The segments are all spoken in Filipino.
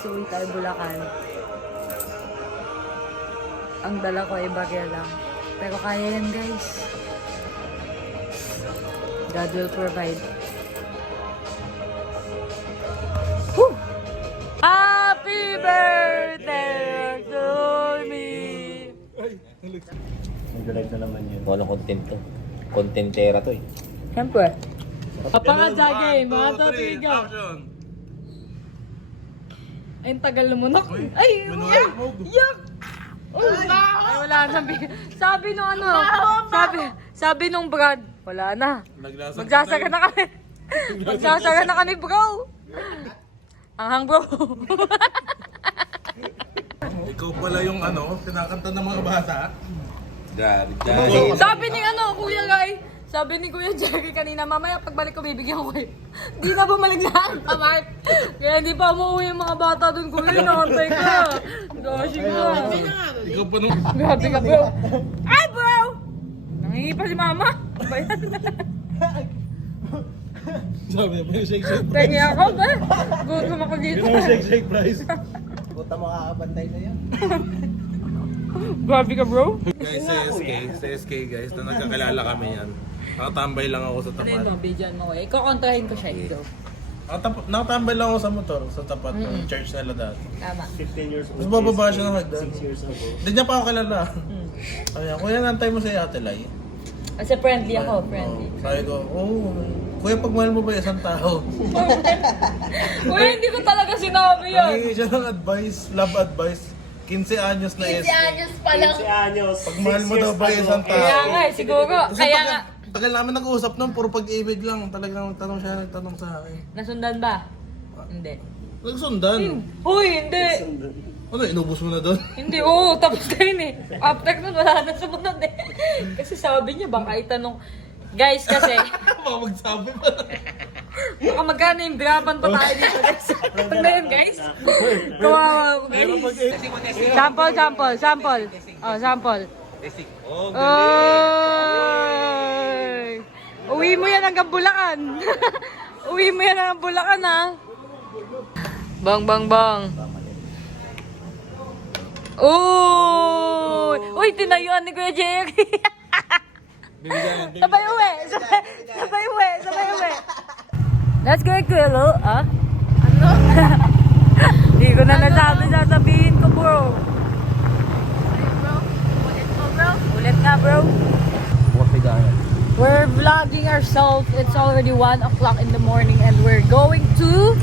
Uwi tayo Bulacan. Ang dala ko ay bagya lang. Pero kaya yan guys. God will provide. Woo! Happy birthday to me! Nag-live na naman yun. Walang content to. Contentera to eh. Siyempre. Apakajagay, mga topiga. Ay, ang tagal lumunok. Ay, yak! Yak! Ay, wala na. Sabi nung ano, sabi nung Brad, wala na. Magsasaga na kami. Magsasaga na kami, bro. Anghang, bro. Ikaw pala yung ano, kinakanta ng mga bata. Grabe. Sabi ni ano, Kuya Guy, sabi ni Kuya Jerry kanina, mamaya pagbalik ko bibigyan ko kayo. Di na bumalik na ang Mark. Kaya hindi pa umuwi yung mga bata dun, Kuya. Nakantay ka. Goshing ka. Ikaw pa nung... Grabe ka, bro. Ay, bro! Nangingi pa si mama. Bayan. Sabi niya, may shake. Pengi ako, ba? Gutom ako dito. Shake price. Puta mo kakabantay sa'yo. Grabe ka, bro. Guys, sa SK guys, na nagkakilala kami yan. Nakatambay lang ako sa Ano yun tapat. mo, bidyan mo eh. Kukontrahin ko siya ito. Nakatambay lang ako sa motor, sa tapat ng church nila dati. Tama. 15 years old. Tapos bababa siya ng hagdan. 6 years ago. Hindi niya pa ako kilala. Kaya, kuya, nantay mo si Ate Lai. Kasi friendly ako, friendly. Sabi ko, kuya, pagmahal mo ba yung isang tao? Kuya, hindi ko talaga sinabi yan. Nangingi siya ng advice, love advice. 15 anyos na 15 SK. anyos pa lang. 15 anyos. Pagmahal mo daw ba yung isang tao? Kaya nga, siguro. Kasi Kaya nga. tagal namin nag-uusap nun, puro pag-ibig lang. Talagang nagtanong sa akin. Nasundan ba? Hindi. Nagsundan. Uy, hindi. Ano, inubos mo na doon? Hindi, oo. Tapos kayo eh. After nun, wala na sumunod eh. Kasi sabi niya, baka itanong. Guys, kasi, Baka magsabi pa. baka magkano yung birapan pa tayo dito guys. Pag na yun guys. Kawawa ako guys. Sample. Oh, sample. Oy! Uwi mo yan hanggang Bulacan. Uwi mo yan hanggang Bulacan ha. Bang. Uy, tinayuan ni Kuya Jerry. Sabay uwi. Let's go, Kuya. Ah? Ano? Hindi ko na nasabi sasabihin ko, bro. Ulit nga, bro. We're vlogging ourselves. It's already 1 o'clock in the morning and we're going to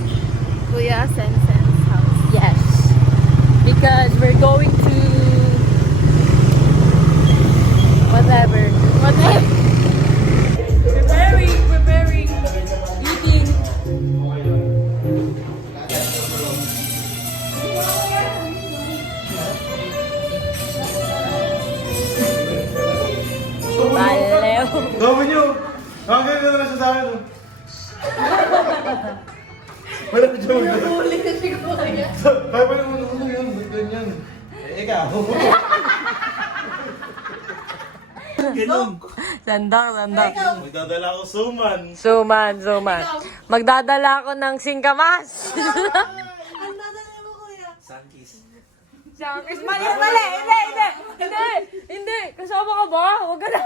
Kuya Sensen's house. yes. Because we're going to whatever. Preparing, eating. Balew. Gawin nyo! Nakagay na lang siya sa akin. Wala ka dyan. Huli na siguro yan. Kaya pala mo naman yun, ganyan. Ikaw. Ganun. Sandak. Magdadala ko suman. Suman. Magdadala ako ng singkamas. Ang dadalhin mo, Kuya. Sangkis. Mali. Hindi. Kasama ka ba? Huwag ka na.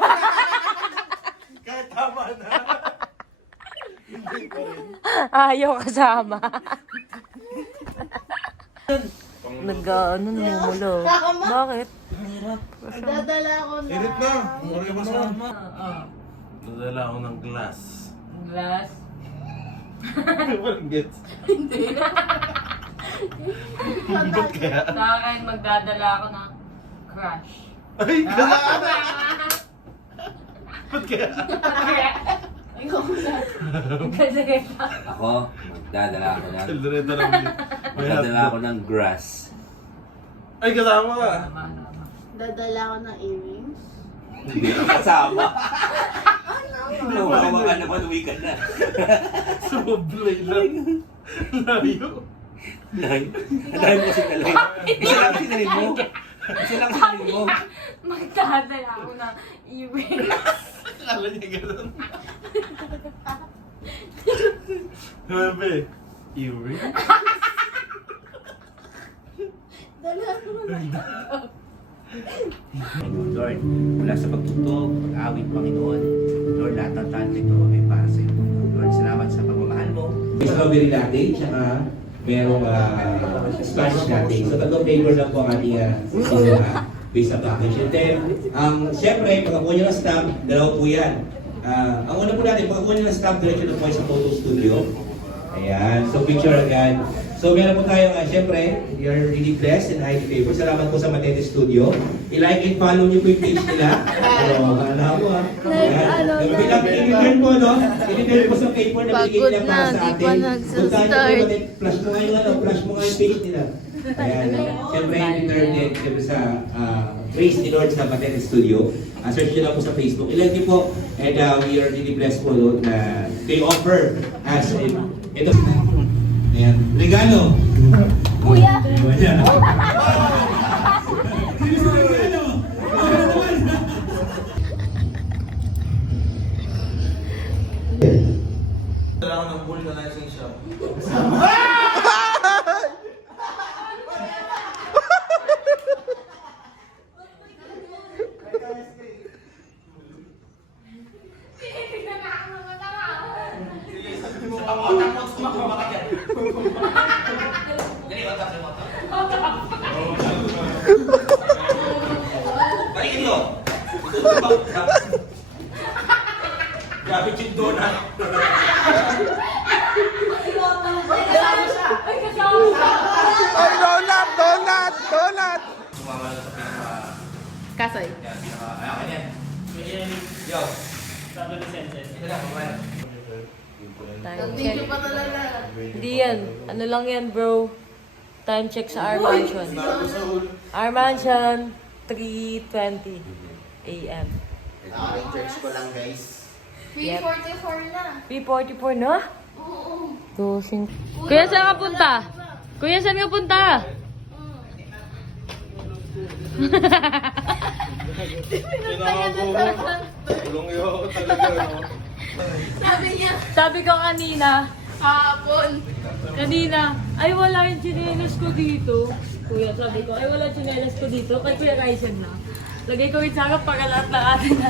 Kahit tama na. Ayaw kasama. Namumulo. Bakit? Dadala ako na. Irit na. Mura ba sa Dadala ko ng glass. Glass. Walang gets. Sa akin, magdadala ako ng crush. Ay, gala na. Ba't kaya? Kasi Ako, magdadala ako ng grass. Ay, kasama ka. Dadala ako ng earrings. Hindi ka kasama. Nawawa ka naman, uwi ka na. Sublay lang. Layo. Dahil mo si Kalay. Isa lang sinalin mo. magdadala ako ng earrings. Akala niya gano'n. Sabi, earring? Dala ko na. Lord, mula sa pagtutog, pag-awit, Panginoon, Lord, lahat ng talent ito ay para sa iyo. Lord, salamat sa pagmamahal mo. May strawberry latte, tsaka merong Spanish latte. So, tatlong flavor lang po ang ating based sa package. And then, siyempre, pagkakuha nyo ng stamp, dalawa po yan. Ang una po natin, pagkakuha nyo ng stamp, diretso na po kayo sa photo studio. Ayan, so picture agad. So meron po tayo siyempre, you're really blessed and highly favored. Salamat po sa Matete Studio. I-like and follow niyo po yung page nila. Pero, kala ko bilang in-return po, no? In-return po sa paper na binigay nila para sa atin. Puntahan niyo po, flash mo nga yung page nila. Ayan, siyempre, in-return din siyempre sa praise ni Lord sa Matete Studio. Search nyo lang po sa Facebook. I-like niyo po. And we are really blessed po, Lord, na they offer as ito. Ayan. Regalo. Kuya! Ayan. Dala ko ng vulcanizing shop. Grabe yung donut. Ay, kasama siya! Ay, donut! Sumama na sa pinaka... Kasoy. Yan, pinaka... Ayan, yan. Yo. Ito lang, kumana. Time Thank you check. pa talaga. Hindi yan. Ano lang yan, bro? Time check sa our mansion. Our mansion, 3:20 a.m. Church ko lang, guys. 3:44 na. 3:44 na? Oo. Dosing. Kuya, saan ka punta? Kuya, saan ka punta? Tulong yun talaga. Sabi niya, Sabi ko kanina, hapon. ay wala yung chinelas ko dito. Kuya, sabi ko, ay wala yung chinelas ko dito. Kay Kuya Ryzen na. Lagay ko rin sa harap para lahat ng atin na.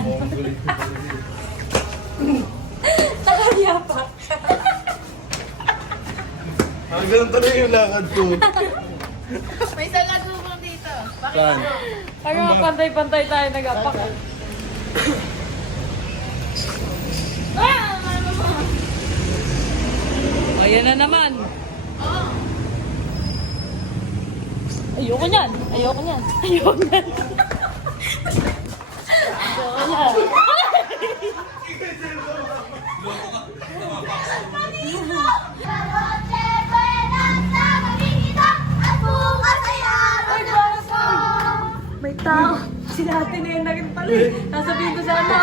Nakaliya pa. Hanggang tuloy yung lakad ko. May saladubong dito. Saan? Para mapantay-pantay tayo nag-apak. Ayan na naman. Ayoko niyan. Ayoko niyan. Ayoko niyan. Ayoko niyan. May tao. Si Ate Nena rin pala eh. Sasabihin ko sa ano.